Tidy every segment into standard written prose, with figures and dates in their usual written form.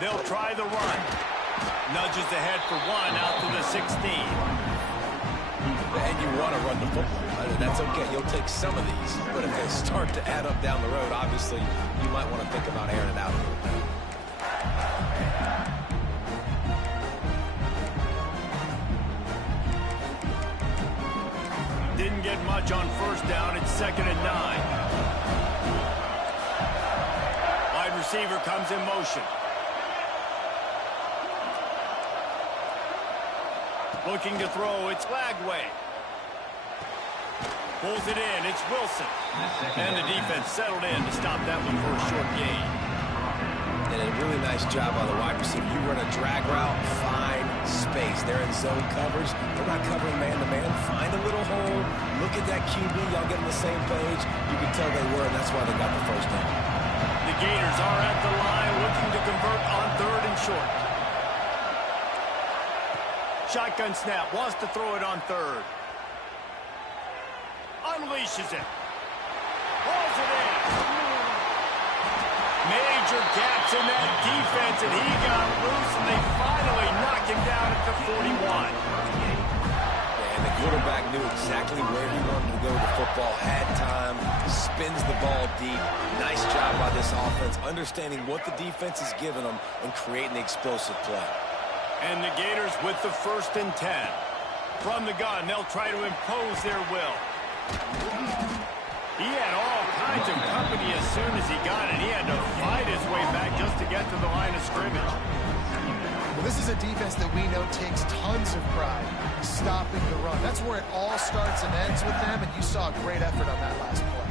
They'll try the run. Nudges ahead for one out to the 16. And you want to run the football. That's okay. You'll take some of these. But if they start to add up down the road, obviously, you might want to think about airing it out a little bit. Didn't get much on first down. It's 2nd and 9. Wide receiver comes in motion. Looking to throw. It's Lagway. Pulls it in. It's Wilson. And the defense settled in to stop that one for a short gain. And a really nice job by the wide receiver. You run a drag route, find space. They're in zone coverage. They're not covering man-to-man. Find a little hole. Look at that QB. Y'all get on the same page. You can tell they were, and that's why they got the first down. The Gators are at the line looking to convert on 3rd and short. Shotgun snap. Wants to throw it on 3rd. Unleashes it. Pulls it in. Major gaps in that defense, and he got loose, and they finally knock him down at the 41. And the quarterback knew exactly where he wanted to go with the football, had time, spins the ball deep. Nice job by this offense, understanding what the defense is giving them and creating the explosive play. And the Gators with the 1st and 10. From the gun, they'll try to impose their will. He had all kinds of company as soon as he got it. He had to fight his way back just to get to the line of scrimmage. Well, this is a defense that we know takes tons of pride stopping the run. That's where it all starts and ends with them, and you saw a great effort on that last play.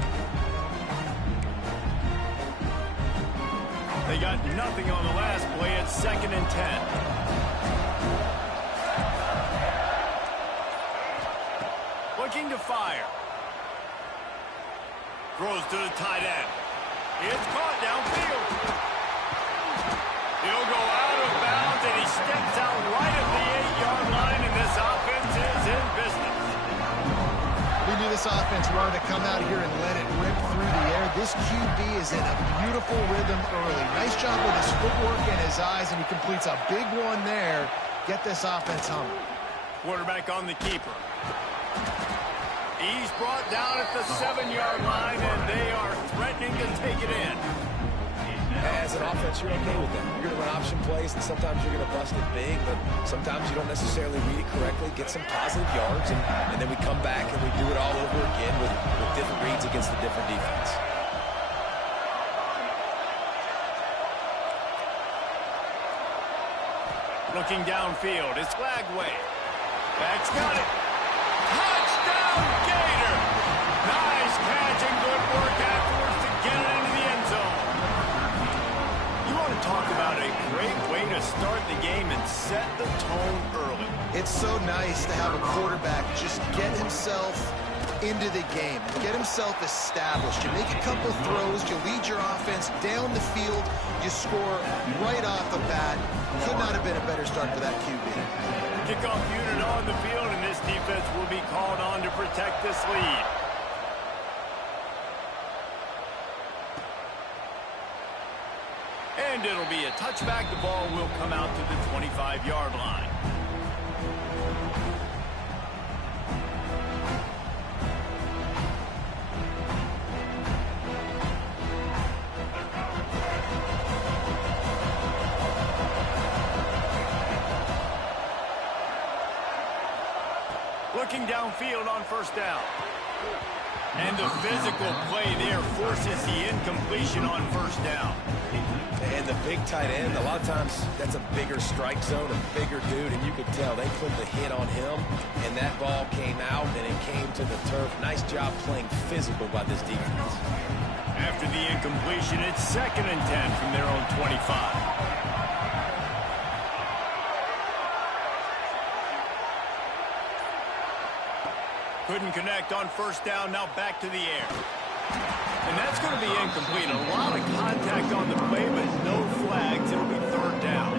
They got nothing on the last play. It's 2nd and 10. Looking to fire. Throws to the tight end. It's caught downfield. He'll go out of bounds, and he steps out right at the 8-yard line, and this offense is in business. We knew this offense wanted to come out here and let it rip through the air. This QB is in a beautiful rhythm early. Nice job with his footwork and his eyes, and he completes a big one there. Get this offense humming. Quarterback on the keeper. He's brought down at the 7-yard line, and they are threatening to take it in. As an offense, you're okay with that. You're going to run option plays, and sometimes you're going to bust it big, but sometimes you don't necessarily read it correctly, get some positive yards, and then we come back and we do it all over again with different reads against the different defense. Looking downfield, it's Lagway. Back's got it. Touchdown, Gator! Nice catch and good work afterwards to get it into the end zone. You want to talk about a great way to start the game and set the tone early. It's so nice to have a quarterback just get himself into the game, get himself established. You make a couple throws, you lead your offense down the field, you score right off the bat. Could not have been a better start for that QB. Kickoff unit on the field, and this defense will be called on to protect this lead. And it'll be a touchback. The ball will come out to the 25-yard line. Looking downfield on first down. And the physical play there forces the incompletion on first down. And the big tight end, a lot of times that's a bigger strike zone, a bigger dude, and you could tell they put the hit on him, and that ball came out, and it came to the turf. Nice job playing physical by this defense. After the incompletion, it's 2nd and 10 from their own 25. Couldn't connect on first down, now back to the air. And that's going to be incomplete. A lot of contact on the play, but no flags. It'll be 3rd down.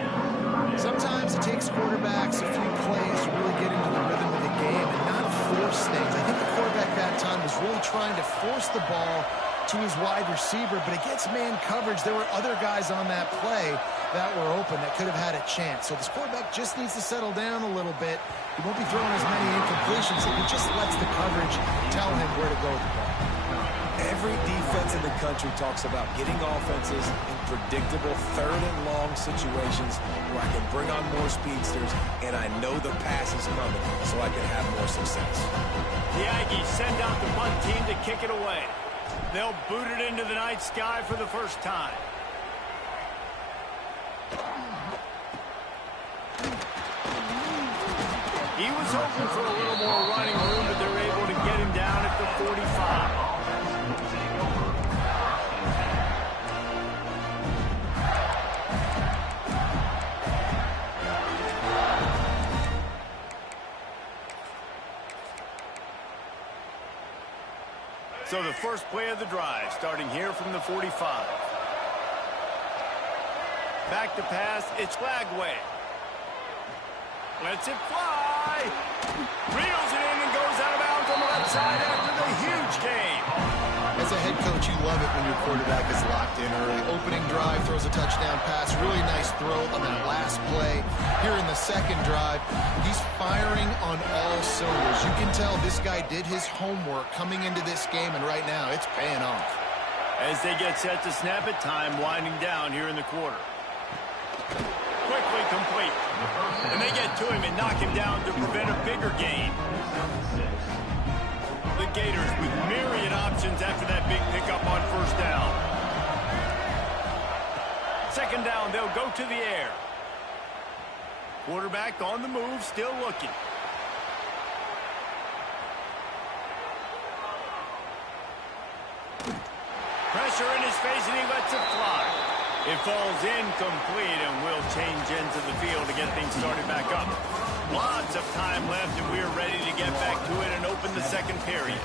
Sometimes it takes quarterbacks a few plays to really get into the rhythm of the game and not force things. I think the quarterback that time was really trying to force the ball to his wide receiver, but against man coverage, there were other guys on that play, that were open that could have had a chance. So this quarterback just needs to settle down a little bit. He won't be throwing as many incompletions if he just lets the coverage tell him where to go with the ball. Every defense in the country talks about getting offenses in predictable third and long situations where I can bring on more speedsters and I know the pass is coming so I can have more success. The Aggies send out the punt team to kick it away. They'll boot it into the night sky for the first time. He was hoping for a little more running room, but they're able to get him down at the 45. So the first play of the drive, starting here from the 45. Back to pass, it's Flagway. Lets it fly. Reels it in and goes out of bounds on the left side after the huge game. As a head coach, you love it when your quarterback is locked in early. Opening drive, throws a touchdown pass. Really nice throw on that last play. Here in the second drive, he's firing on all cylinders. You can tell this guy did his homework coming into this game, and right now it's paying off. As they get set to snap it, time winding down here in the quarter. Quickly complete. And they get to him and knock him down to prevent a bigger gain. The Gators with myriad options after that big pickup on first down. Second down, they'll go to the air. Quarterback on the move, still looking. Pressure in his face, and he lets it fly. It falls incomplete, and will change ends of the field to get things started back up. Lots of time left, and we're ready to get back to it and open the second period.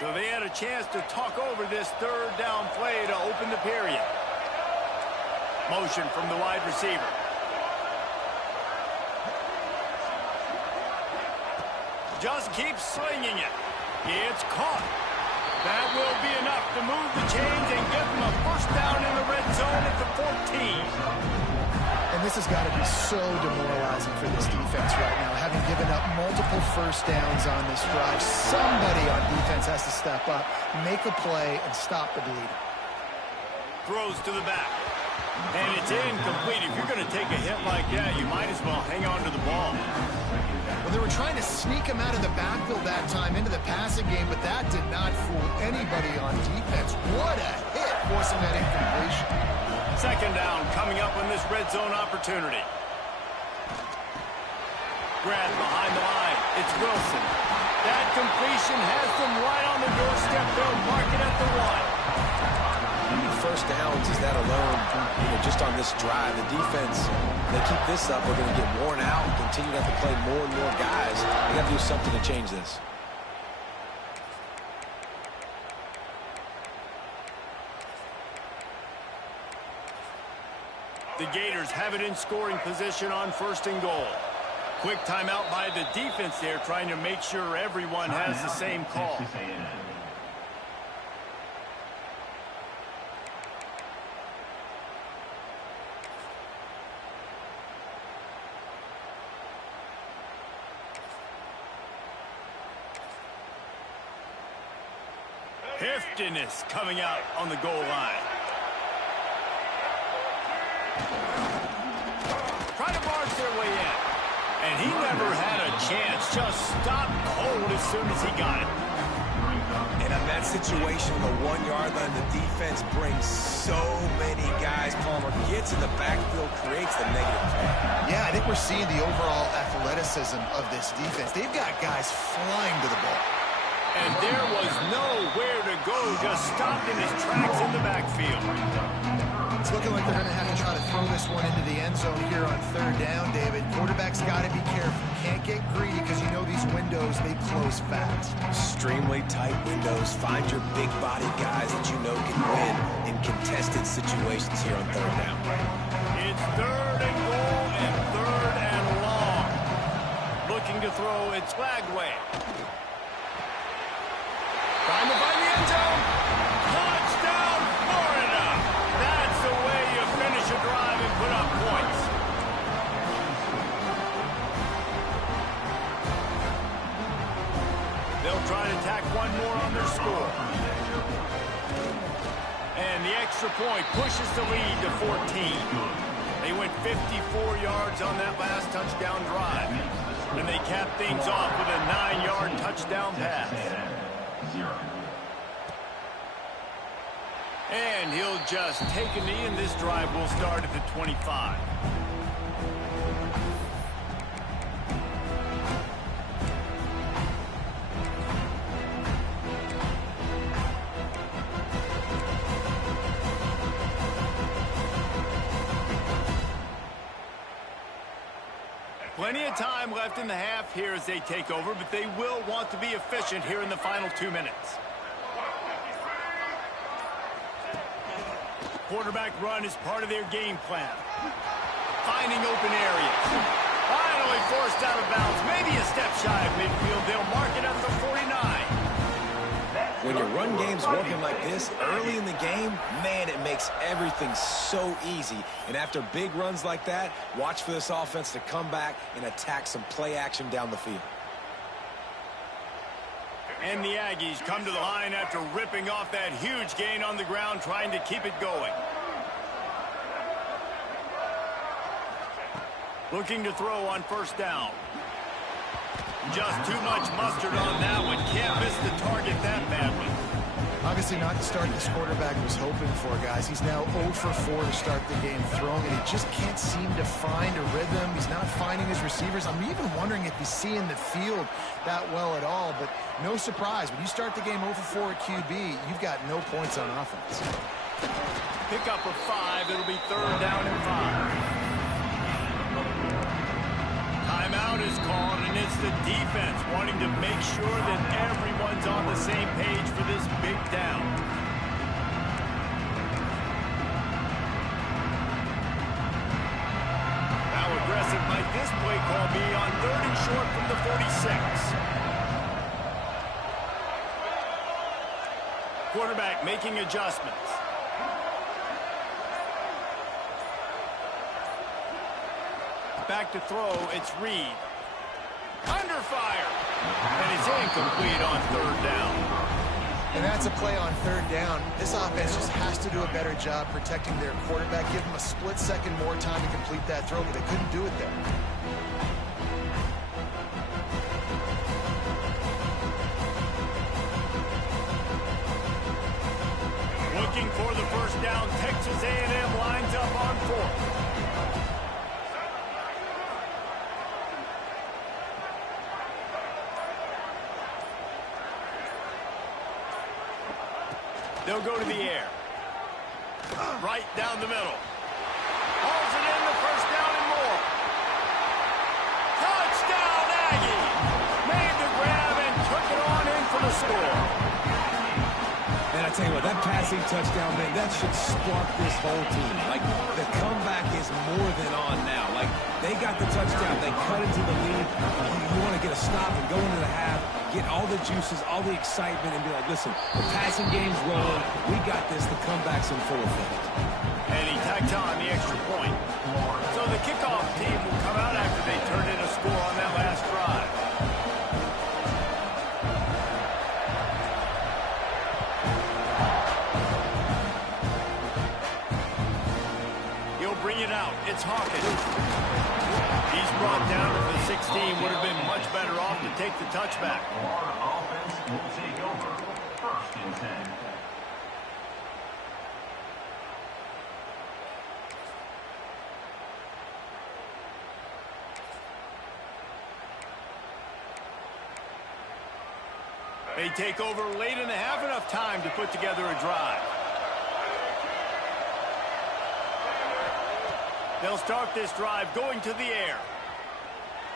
So they had a chance to talk over this third down play to open the period. Motion from the wide receiver. Just keeps slinging it. It's caught. That will be enough to move the chains and get them a first down in the red zone at the 14. And this has got to be so demoralizing for this defense right now, having given up multiple first downs on this drive. Somebody on defense has to step up, make a play, and stop the bleeding. Throws to the back. And it's incomplete. If you're going to take a hit like that, you might as well hang on to the ball. Well, they were trying to sneak him out of the backfield that time into the passing game, but that did not fool anybody on defense. What a hit, forcing that incompletion. Second down coming up on this red zone opportunity. Grab behind the line. It's Wilson. That completion has them right on the doorstep. They'll mark it at the 1. First downs is that alone, just on this drive. The defense, they keep this up, they're going to get worn out and continue to have to play more and more guys. They got to do something to change this. The Gators have it in scoring position on first and goal. Quick timeout by the defense there, trying to make sure everyone has the same call. Heftiness coming out on the goal line. Try to barge their way in. And he never had a chance. Just stopped cold as soon as he got it. And on that situation, the 1-yard line, the defense brings so many guys. Palmer gets in the backfield, creates the negative play. Yeah, I think we're seeing the overall athleticism of this defense. They've got guys flying to the ball. And there was nowhere to go, just stopped in his tracks in the backfield. It's looking like they're going to have to try to throw this one into the end zone here on third down, David. Quarterback's got to be careful. Can't get greedy because you know these windows, they close fast. Extremely tight windows. Find your big body guys that you know can win in contested situations here on third down. It's third and goal and third and long. Looking to throw, it's Flagway. Trying try to tack one more on their score. And the extra point pushes the lead to 14. They went 54 yards on that last touchdown drive. And they cap things off with a 9-yard touchdown pass. And he'll just take a knee, and this drive will start at the 25. Plenty of time left in the half here as they take over, but they will want to be efficient here in the final 2 minutes. Quarterback run is part of their game plan. Finding open areas. Finally forced out of bounds. Maybe a step shy of midfield. They'll mark it at the 49. When your run game's working like this early in the game, man, it makes everything so easy. And after big runs like that, watch for this offense to come back and attack some play action down the field. And the Aggies come to the line after ripping off that huge gain on the ground, trying to keep it going. Looking to throw on first down. Just too much mustard on that one. Can't miss the target that badly. Obviously not the start this quarterback was hoping for, guys. He's now 0 for 4 to start the game throwing, and he just can't seem to find a rhythm. He's not finding his receivers. I'm even wondering if he's seeing the field that well at all, but no surprise. When you start the game 0 for 4 at QB, you've got no points on offense. Pick up a 5. It'll be 3rd down and 5. Timeout is called, and it's the defense wanting to make sure that everyone's on the same page for this big down. How aggressive might this play call be on 3rd and short from the 46? Quarterback making adjustments. Back to throw, it's Reed. Under fire. And it's incomplete on 3rd down. And that's a play on 3rd down. This offense just has to do a better job protecting their quarterback. Give them a split second more time to complete that throw, but they couldn't do it there. Looking for the first down. Texas A&M lines up on 4th. They'll go to the air. Right down the middle. Hauls it in, the first down and more. Touchdown, Aggie! Made the grab and took it on in for the score. And I tell you what, that passing touchdown, man, that should spark this whole team. Like, the comeback is more than on now. Like, they got the touchdown. They cut into the lead. You want to get a stop and go into the half, get all the juices, all the excitement, and be like, listen, the passing game's rolling. We got this. The comeback's in full effect. And he tacked on the extra point. So the kickoff team will come out after they turn in a score on that last drive. He'll bring it out. It's Hawkins. He's brought down to the 16. Would have been much better off to take the touchback. Offense will take over 1st and 10. They take over late in the half, enough time to put together a drive. They'll start this drive going to the air.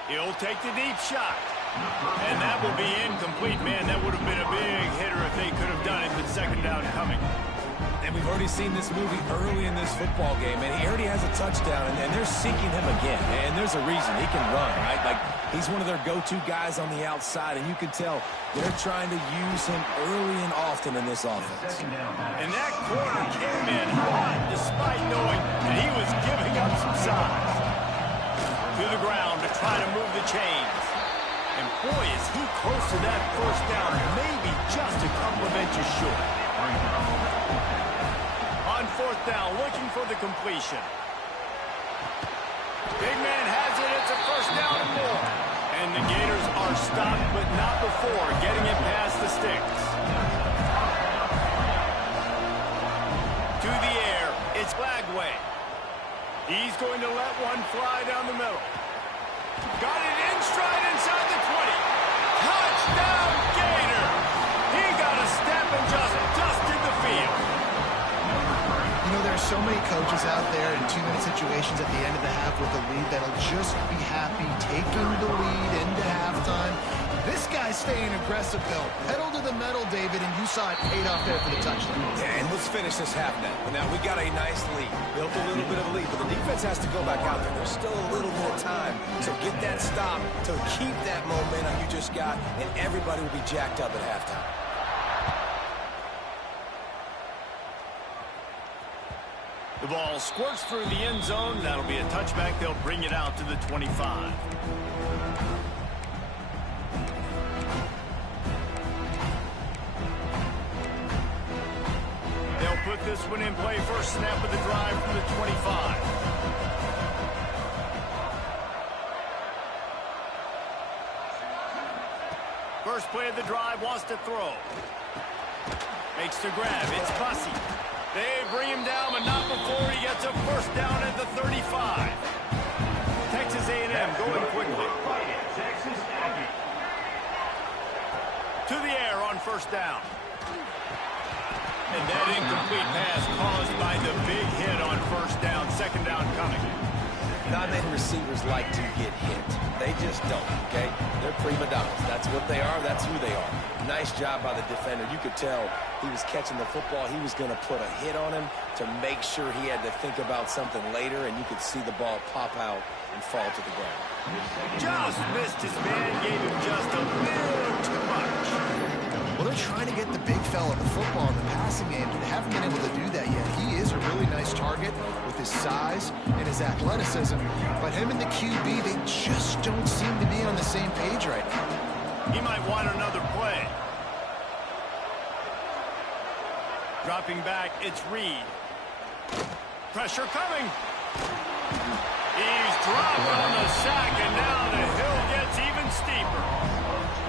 He'll take the deep shot. And that will be incomplete. Man, that would have been a big hitter if they could have done it with 2nd down coming. And we've already seen this movie early in this football game, and he already has a touchdown, and they're seeking him again. And there's a reason. He can run, right? Like, he's one of their go-to guys on the outside, and you can tell they're trying to use him early and often in this offense. And that corner came in hot despite knowing that he was giving up some size. To the ground to try to move the chains. And boy, is he close to that first down, maybe just a couple of inches short. On fourth down, looking for the completion. Big man has it. It's a first down and more. And the Gators are stopped, but not before getting it past the sticks. To the air, it's Lagway. He's going to let one fly down the middle. Got it in stride inside the 20. Touchdown, Gator! He got a step and just dusted the field. You know, there are so many coaches out there in two-minute situations at the end of the half with a lead that'll just be happy taking the lead into halftime. This guy's staying aggressive, though. Pedal to the metal, David, and you saw it paid off there for the touchdown. Yeah, and let's finish this half now. Now, we got a nice lead. Built a little bit of a lead, but the defense has to go back out there. There's still a little bit of time to get that stop, to keep that momentum you just got, and everybody will be jacked up at halftime. The ball squirts through the end zone. That'll be a touchback. They'll bring it out to the 25. They'll put this one in play. First snap of the drive from the 25. First play of the drive, wants to throw. Makes the grab. It's Bussey. They bring him down, but not before he gets a first down at the 35. Texas A&M going quickly. To the air on first down. And that incomplete pass caused by the big hit on first down. Second down coming. Not many receivers like to get hit. They just don't, okay? They're prima donnas. That's what they are. That's who they are. Nice job by the defender. You could tell he was catching the football. He was going to put a hit on him to make sure he had to think about something later, and you could see the ball pop out and fall to the ground. Just missed his man. Gave him just a little too much. Well, they're trying to get the big fella the football in the passing game, but they haven't been able to do that yet. He is a really nice target with his size and his athleticism, but him and the QB, they just don't seem to be on the same page right now. He might want another play. Dropping back, it's Reed. Pressure coming. He's dropped on the sack, and now the hill gets even steeper.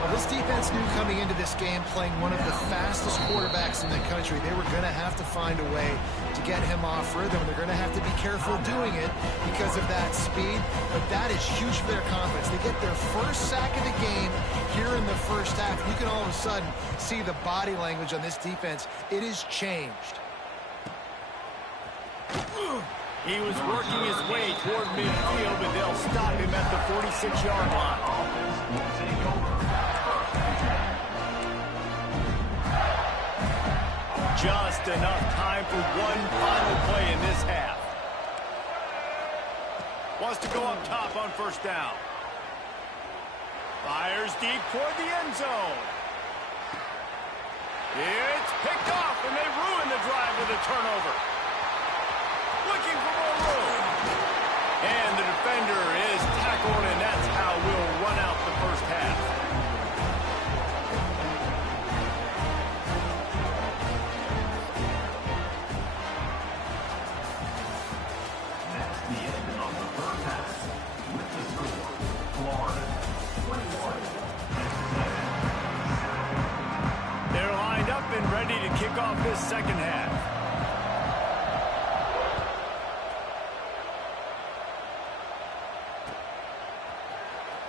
Well, this defense knew coming into this game, playing one of the fastest quarterbacks in the country, they were going to have to find a way to get him off rhythm. They're going to have to be careful doing it because of that speed, but that is huge for their confidence. They get their first sack of the game here in the first half. You can all of a sudden see the body language on this defense. It has changed. He was working his way toward midfield, but they'll stop him at the 46-yard line. Just enough time for one final play in this half. Wants to go up top on first down. Fires deep toward the end zone. It's picked off, and they ruin the drive with a turnover. Looking for more room. And the defender is tackled, and that's how we'll run out the first half. They're lined up and ready to kick off this second half.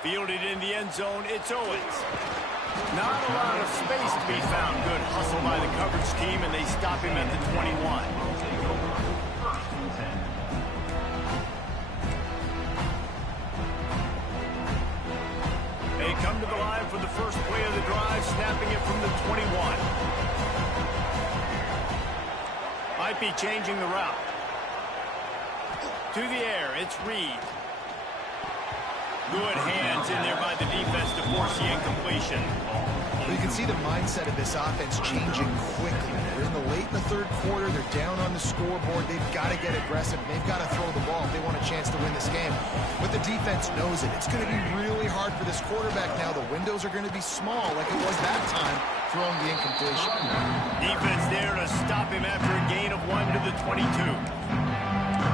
Fielded in the end zone, it's Owens. Not a lot of space to be found. Good hustle by the coverage team, and they stop him at the 21. They come to the line for the first play of the drive, snapping it from the 21. Might be changing the route. To the air, it's Reed. Good hands in there by the defense to force the incompletion. You can see the mindset of this offense changing quickly. They're late in the third quarter. They're down on the scoreboard. They've got to get aggressive. They've got to throw the ball if they want a chance to win this game. But the defense knows it. It's going to be really hard for this quarterback now. The windows are going to be small like it was that time throwing the incompletion. Defense there to stop him after a gain of 1 to the 22.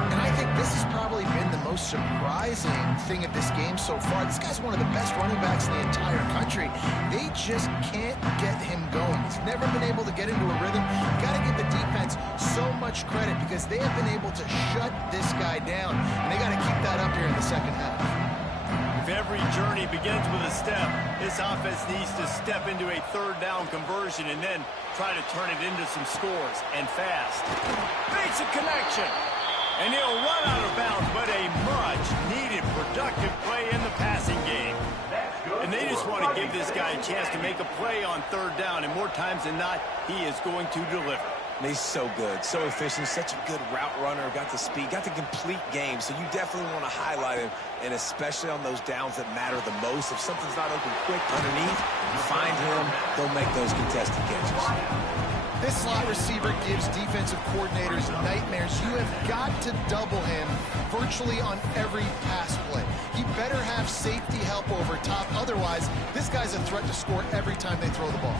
And I think this has probably been the most surprising thing of this game so far. This guy's one of the best running backs in the entire country. They just can't get him going. He's never been able to get into a rhythm. Got to give the defense so much credit because they have been able to shut this guy down. And they got to keep that up here in the second half. If every journey begins with a step, this offense needs to step into a third down conversion and then try to turn it into some scores, and fast. Makes a connection. And he'll run out of bounds, but a much-needed productive play in the passing game. And they just want to give this guy a chance to make a play on third down, and more times than not, he is going to deliver. He's so good, so efficient, such a good route runner, got the speed, got the complete game, so you definitely want to highlight him, and especially on those downs that matter the most. If something's not open quick underneath, you find him, they'll make those contested catches. This slot receiver gives defensive coordinators nightmares. You have got to double him virtually on every pass play. He better have safety help over top. Otherwise, this guy's a threat to score every time they throw the ball.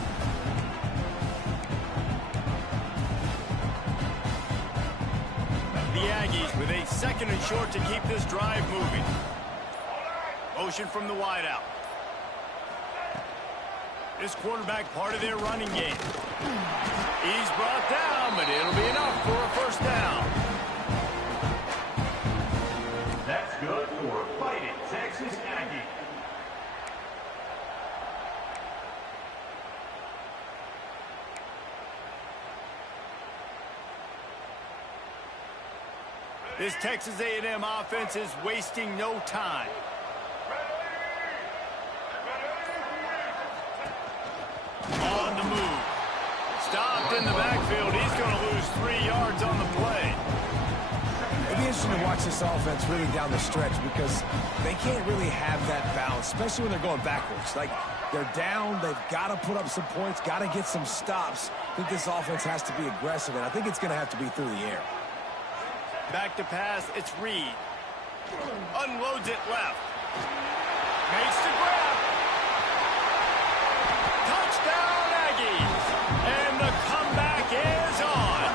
The Aggies with a 2nd and short to keep this drive moving. Motion from the wideout. This quarterback part of their running game. He's brought down, but it'll be enough for a first down. That's good for Fighting Texas Aggie. This Texas A&M offense is wasting no time. On the move. Stopped in the backfield. He's going to lose 3 yards on the play. It'll be interesting to watch this offense really down the stretch because they can't really have that balance, especially when they're going backwards. Like, they're down, they've got to put up some points, got to get some stops. I think this offense has to be aggressive, and I think it's going to have to be through the air. Back to pass, it's Reed. Unloads it left. Makes the grab. Touchdown, Aggies. And the comeback is on.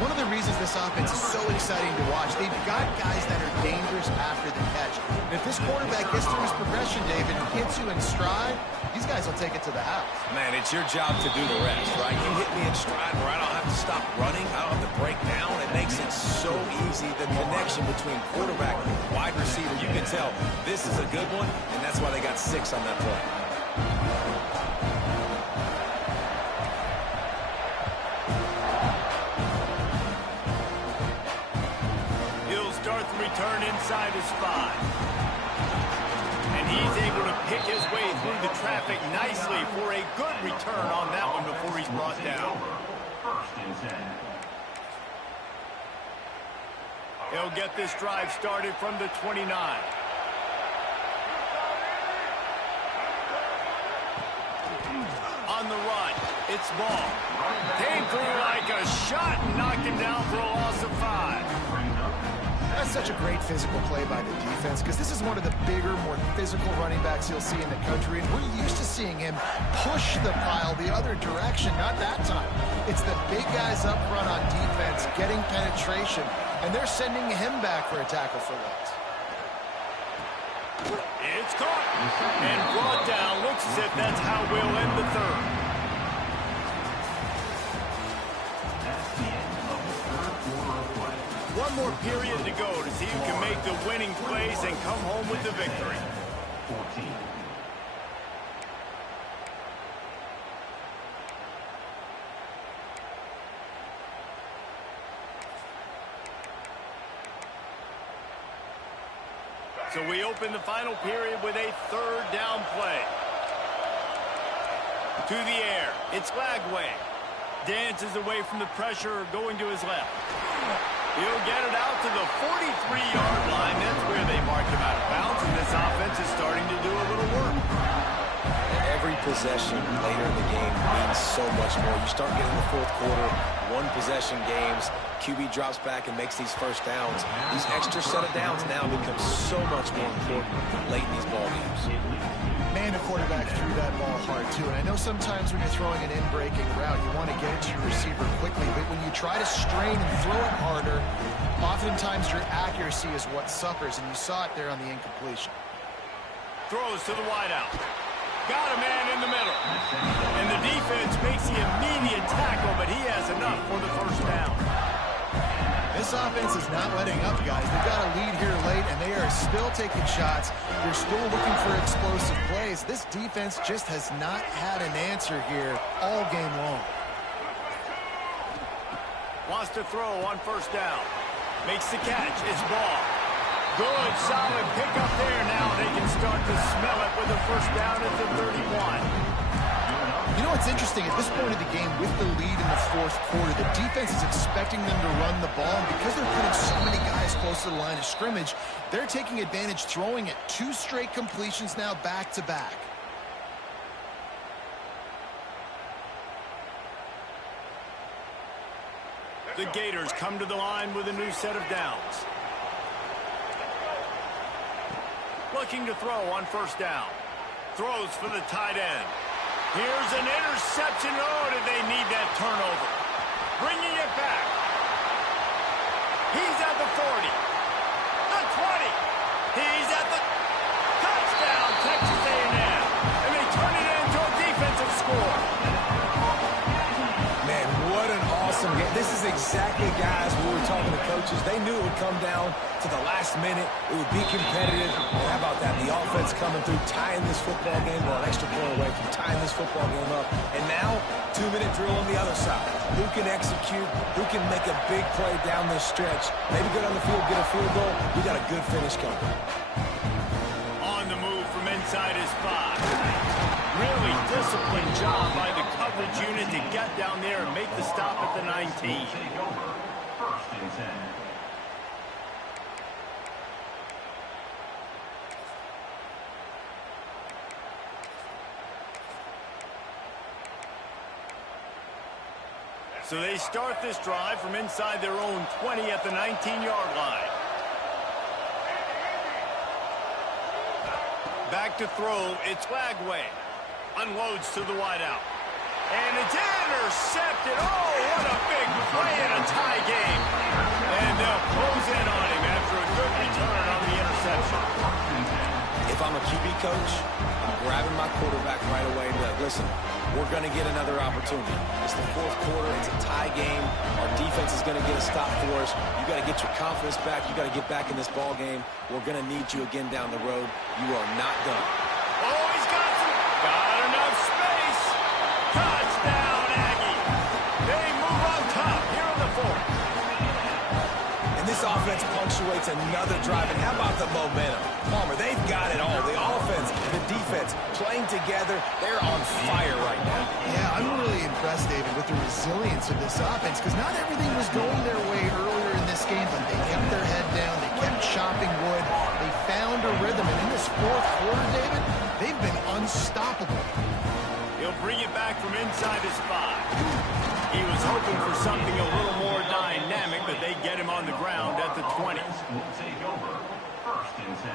One of the reasons this offense is so exciting to watch, they've got guys that are dangerous after the catch. And if this quarterback gets through his progression, David, and hits you in stride, these guys will take it to the house. Man, it's your job to do the rest, right? You hit me in stride where I don't have to stop running, I don't have to break down. It makes it so easy. The connection between quarterback and wide receiver, you can tell this is a good one, and that's why they got 6 on that play. He'll start the return inside his 5. And he's able to pick his way through the traffic nicely for a good return on that one before he's brought down. 1st and 10. He'll get this drive started from the 29. On the run, it's Ball. Came through like a shot and knocked him down for a loss of 5. That's such a great physical play by the defense because this is one of the bigger, more physical running backs you'll see in the country, and we're used to seeing him push the pile the other direction, not that time. It's the big guys up front on defense getting penetration, and they're sending him back for a tackle for loss. It's caught and brought down. Looks as if that's how we'll end the 3rd. One more period to go to see who can make the winning plays and come home with the victory. 14. So we open the final period with a 3rd down play. To the air, it's Glagway. Dances away from the pressure, going to his left. He'll get it out to the 43-yard line. That's where they marked him out of bounds, and this offense is starting to do a little work. every possession later in the game means so much more. You start getting the fourth quarter, one-possession games, QB drops back and makes these first downs. These extra set of downs now become so much more important late in these ball games. Man, the quarterback threw that ball hard, too. And I know sometimes when you're throwing an in-breaking route, you want to get it to your receiver quickly. But when you try to strain and throw it harder, oftentimes your accuracy is what suffers. And you saw it there on the incompletion. Throws to the wideout. Got a man in the middle. And the defense makes the immediate tackle, but he has enough for the first down. This offense is not letting up, guys. They've got a lead here late, and they are still taking shots. They're still looking for explosive plays. This defense just has not had an answer here all game long. Wants to throw on first down. Makes the catch. It's ball. Good, solid pickup there. Now they can start to smell it with a first down at the 31. You know what's interesting? At this point of the game, with the lead in the fourth quarter, the defense is expecting them to run the ball. And because they're putting so many guys close to the line of scrimmage, they're taking advantage, throwing it 2 straight completions now back-to-back. The Gators come to the line with a new set of downs. Looking to throw on first down. Throws for the tight end. Here's an interception. Oh, did they need that turnover? Bringing it back. He's at the 40. The 20. He's at the touchdown, Texas A&M. And they turn it into a defensive score. Man, what an awesome game. This is exactly, guys, we were talking to coaches. They knew it would come down to the last minute. It would be competitive. And how about that? The offense coming through, tying this football game, or an extra point away from tying this football game up. And now, 2-minute drill on the other side. Who can execute? Who can make a big play down this stretch? Maybe go down the field, get a field goal. We got a good finish coming. On the move from inside his 5. Really disciplined job by the coverage unit to get down there and make the stop at the 19. Take over. First and 10. So they start this drive from inside their own 20 at the 19-yard line. Back to throw, it's Flagway. Unloads to the wideout. And it's intercepted. Oh, what a big play in a tie game. And they'll close in on him after a good return on the interception. If I'm a QB coach, I'm grabbing my quarterback right away and be like, listen, we're going to get another opportunity. It's the fourth quarter. It's a tie game. Our defense is going to get a stop for us. You got to get your confidence back. You got to get back in this ball game. We're going to need you again down the road. You are not done. Oh, he's got enough space. Touchdown, Aggie. They move on top here in the fourth. And this offense punctuates another drive. And how about the momentum? Palmer, they've got it all. The offense, the defense, playing together. They're on fire right now. Yeah, I'm really impressed, David, with the resilience of this offense, because not everything was going their way earlier in this game, but they kept their head down. They kept chopping wood. They found a rhythm. And in this fourth quarter, David, they've been unstoppable. He'll bring it back from inside his 5. He was hoping for something a little more dynamic, but they get him on the ground at the 20. Will take over. First and 10.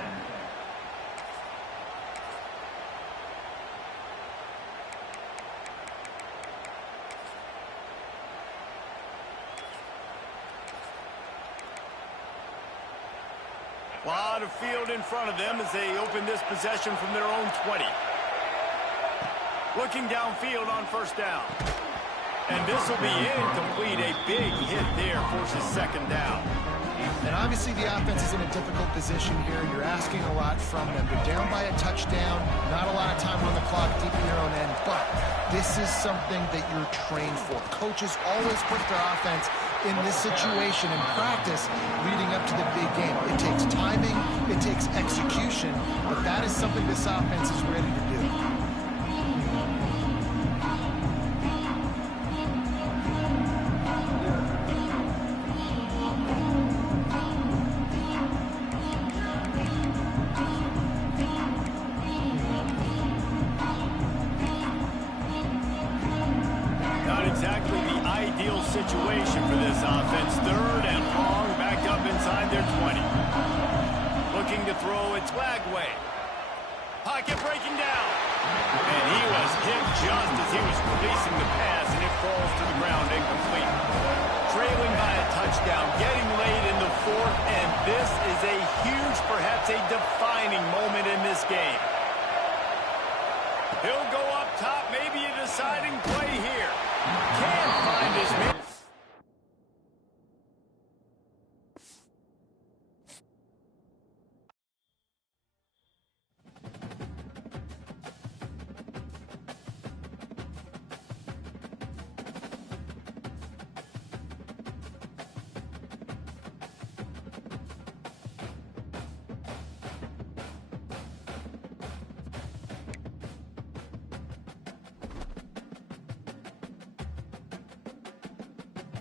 Lot of field in front of them as they open this possession from their own 20. Looking downfield on first down. And this will be incomplete. A big hit there forces second down. And obviously the offense is in a difficult position here. You're asking a lot from them. They're down by a touchdown, not a lot of time on the clock, deep in your own end. But this is something that you're trained for. Coaches always put their offense in this situation in practice leading up to the big game. It takes timing, it takes execution, but that is something this offense is ready to do. exactly the ideal situation for this offense. 3rd and long, back up inside their 20. Looking to throw it Flagway. Pocket breaking down. And he was hit just as he was releasing the pass, and it falls to the ground incomplete. Trailing by a touchdown, getting late in the 4th, and this is a huge, perhaps a defining moment in this game. He'll go up top, maybe a deciding play.